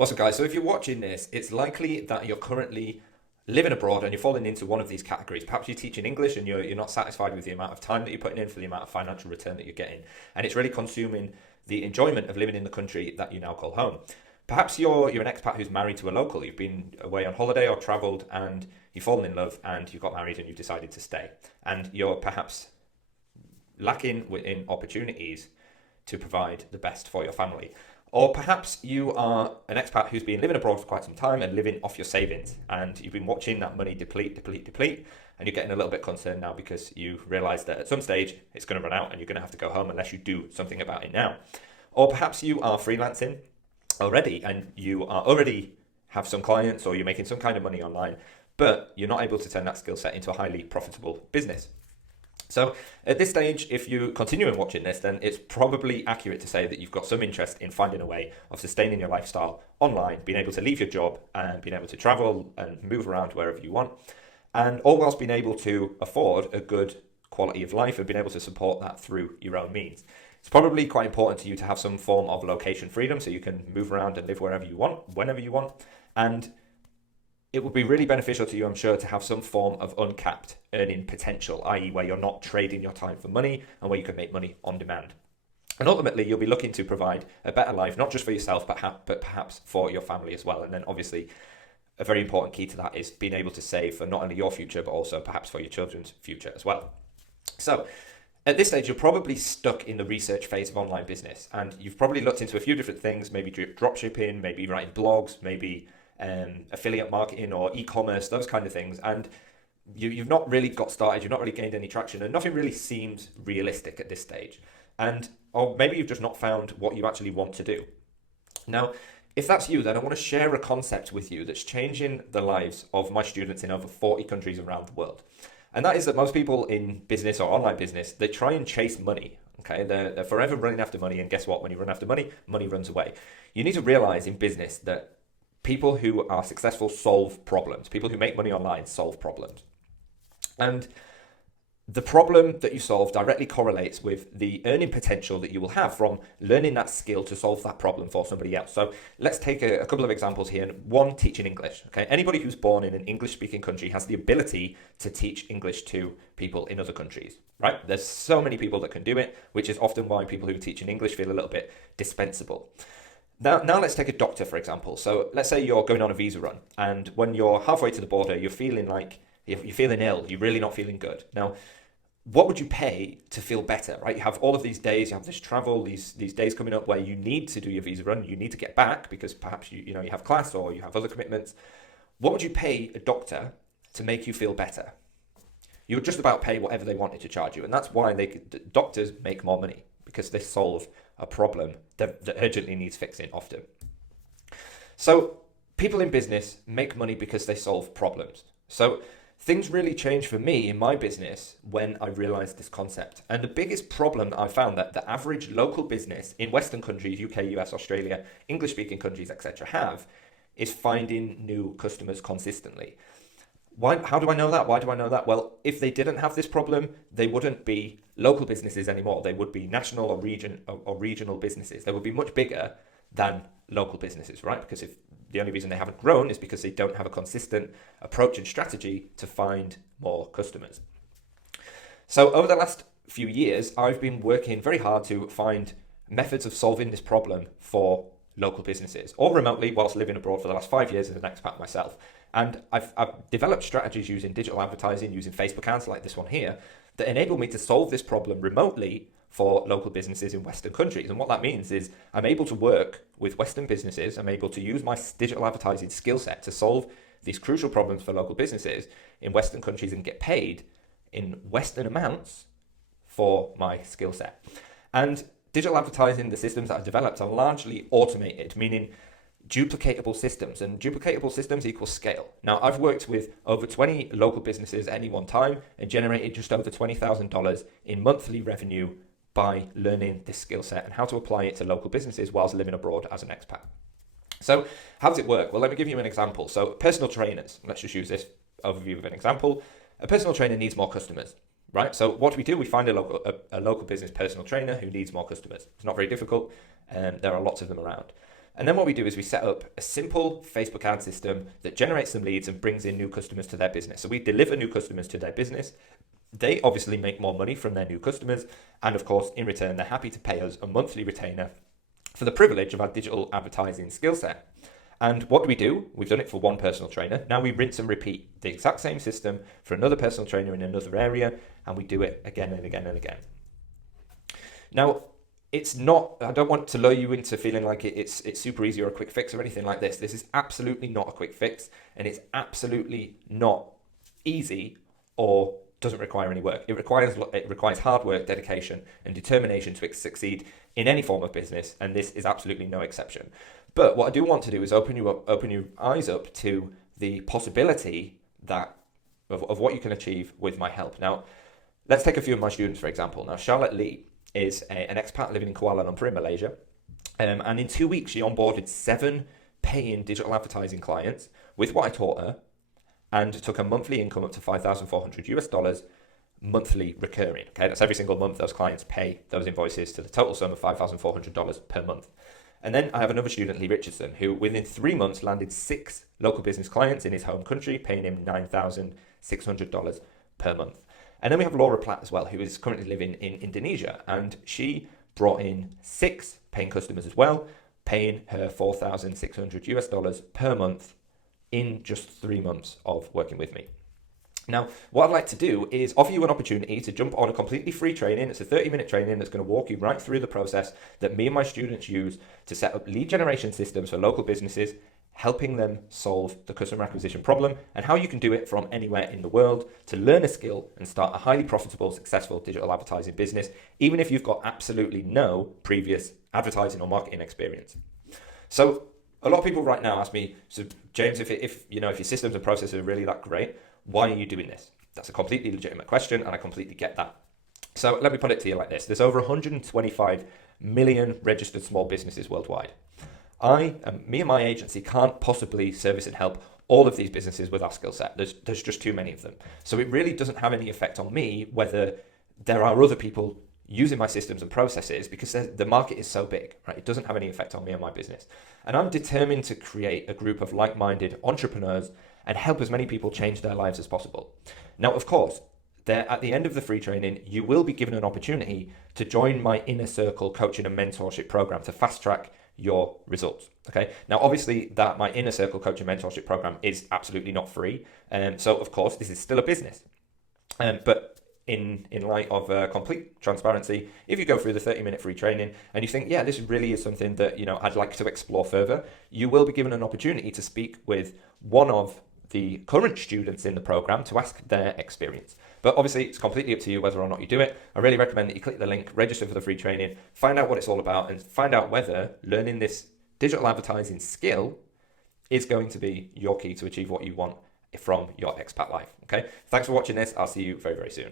What's up, guys? So if you're watching this, it's likely that you're currently living abroad and you're falling into one of these categories. Perhaps you're teaching English and you're not satisfied with the amount of time that you're putting in for the amount of financial return that you're getting. And it's really consuming the enjoyment of living in the country that you now call home. Perhaps you're an expat who's married to a local. You've been away on holiday or traveled and you've fallen in love and you got married and you've decided to stay. And you're perhaps lacking in opportunities to provide the best for your family. Or perhaps you are an expat who's been living abroad for quite some time and living off your savings, and you've been watching that money deplete, and you're getting a little bit concerned now because you realise that at some stage it's going to run out and you're going to have to go home unless you do something about it now. Or perhaps you are freelancing already and you are already have some clients or you're making some kind of money online, but you're not able to turn that skill set into a highly profitable business. So at this stage, if you continue watching this, then it's probably accurate to say that you've got some interest in finding a way of sustaining your lifestyle online, being able to leave your job and being able to travel and move around wherever you want, and all whilst being able to afford a good quality of life and being able to support that through your own means. It's probably quite important to you to have some form of location freedom so you can move around and live wherever you want, whenever you want, and it would be really beneficial to you, I'm sure, to have some form of uncapped earning potential, i.e. where you're not trading your time for money and where you can make money on demand. And ultimately, you'll be looking to provide a better life, not just for yourself, but perhaps for your family as well. And then obviously, a very important key to that is being able to save for not only your future, but also perhaps for your children's future as well. So at this stage, you're probably stuck in the research phase of online business. And you've probably looked into a few different things, maybe dropshipping, maybe writing blogs, maybe affiliate marketing or e-commerce, those kind of things, and you've not really got started, you've not really gained any traction, and nothing really seems realistic at this stage. Or maybe you've just not found what you actually want to do. Now, if that's you, then I want to share a concept with you that's changing the lives of my students in over 40 countries around the world. And that is that most people in business or online business, they try and chase money. Okay, they're forever running after money, and guess what? When you run after money, money runs away. You need to realize in business that people who are successful solve problems. People who make money online solve problems. And the problem that you solve directly correlates with the earning potential that you will have from learning that skill to solve that problem for somebody else. So let's take a couple of examples here. One, teaching English. Okay, anybody who's born in an English-speaking country has the ability to teach English to people in other countries, right? There's so many people that can do it, which is often why people who teach in English feel a little bit dispensable. Now let's take a doctor, for example. So let's say you're going on a visa run, and when you're halfway to the border, you're feeling ill, you're really not feeling good. Now, what would you pay to feel better, right? You have all of these days, you have this travel, these days coming up where you need to do your visa run, you need to get back because perhaps you have class or you have other commitments. What would you pay a doctor to make you feel better? You would just about pay whatever they wanted to charge you, and that's why doctors make more money, because they solve a problem that urgently needs fixing often. So people in business make money because they solve problems. So things really changed for me in my business when I realized this concept. And the biggest problem that I found that the average local business in Western countries, UK, US, Australia, English-speaking countries, etc., have is finding new customers consistently. Why? How do I know that? Why do I know that? Well, if they didn't have this problem, they wouldn't be local businesses anymore. They would be national or regional businesses. They would be much bigger than local businesses, right? Because if the only reason they haven't grown is because they don't have a consistent approach and strategy to find more customers. So over the last few years, I've been working very hard to find methods of solving this problem for local businesses, all remotely whilst living abroad for the last 5 years as an expat myself. And I've developed strategies using digital advertising, using Facebook ads like this one here, that enable me to solve this problem remotely for local businesses in Western countries. And what that means is I'm able to work with Western businesses. I'm able to use my digital advertising skill set to solve these crucial problems for local businesses in Western countries and get paid in Western amounts for my skill set. And digital advertising, the systems that I've developed are largely automated, meaning duplicatable systems, and duplicatable systems equals scale. Now, I've worked with over 20 local businesses at any one time and generated just over $20,000 in monthly revenue by learning this skill set and how to apply it to local businesses whilst living abroad as an expat. So how does it work? Well, let me give you an example. So personal trainers, let's just use this overview of an example. A personal trainer needs more customers, right? So what do? We find a local business personal trainer who needs more customers. It's not very difficult, and there are lots of them around. And then what we do is we set up a simple Facebook ad system that generates some leads and brings in new customers to their business. So we deliver new customers to their business. They obviously make more money from their new customers. And of course, in return, they're happy to pay us a monthly retainer for the privilege of our digital advertising skill set. And what do? We've done it for one personal trainer. Now we rinse and repeat the exact same system for another personal trainer in another area, and we do it again and again and again. Now, it's not, I don't want to lure you into feeling like it's super easy or a quick fix or anything like this. This is absolutely not a quick fix, and it's absolutely not easy or doesn't require any work. It requires hard work, dedication, and determination to succeed in any form of business, and this is absolutely no exception. But what I do want to do is open your eyes up to the possibility that of what you can achieve with my help. Now, let's take a few of my students, for example. Now, Charlotte Lee is an expat living in Kuala Lumpur in Malaysia, and in 2 weeks she onboarded 7 paying digital advertising clients with what I taught her, and took a monthly income up to $5,400 monthly recurring. Okay, that's every single month those clients pay those invoices to the total sum of $5,400 per month. And then I have another student, Lee Richardson, who within 3 months landed 6 local business clients in his home country, paying him $9,600 per month. And then we have Laura Platt as well, who is currently living in Indonesia, and she brought in 6 paying customers as well, paying her $4,600 per month in just 3 months of working with me. Now, what I'd like to do is offer you an opportunity to jump on a completely free training. It's a 30-minute training that's going to walk you right through the process that me and my students use to set up lead generation systems for local businesses, helping them solve the customer acquisition problem, and how you can do it from anywhere in the world to learn a skill and start a highly profitable, successful digital advertising business, even if you've got absolutely no previous advertising or marketing experience. So a lot of people right now ask me, so James, if your systems and processes are really that great, why are you doing this? That's a completely legitimate question, and I completely get that. So let me put it to you like this. There's over 125 million registered small businesses worldwide. Me and my agency can't possibly service and help all of these businesses with our skill set. There's just too many of them. So it really doesn't have any effect on me whether there are other people using my systems and processes, because the market is so big, right? It doesn't have any effect on me and my business. And I'm determined to create a group of like-minded entrepreneurs and help as many people change their lives as possible. Now, of course, at the end of the free training, you will be given an opportunity to join my Inner Circle coaching and mentorship program to fast track your results. Okay. Now, obviously, that my Inner Circle coaching mentorship program is absolutely not free. So, of course, this is still a business. But in light of complete transparency, if you go through the 30-minute free training and you think, yeah, this really is something that I'd like to explore further, you will be given an opportunity to speak with one of the current students in the program to ask their experience. But obviously, it's completely up to you whether or not you do it. I really recommend that you click the link, register for the free training, find out what it's all about, and find out whether learning this digital advertising skill is going to be your key to achieve what you want from your expat life. Okay? Thanks for watching this. I'll see you very, very soon.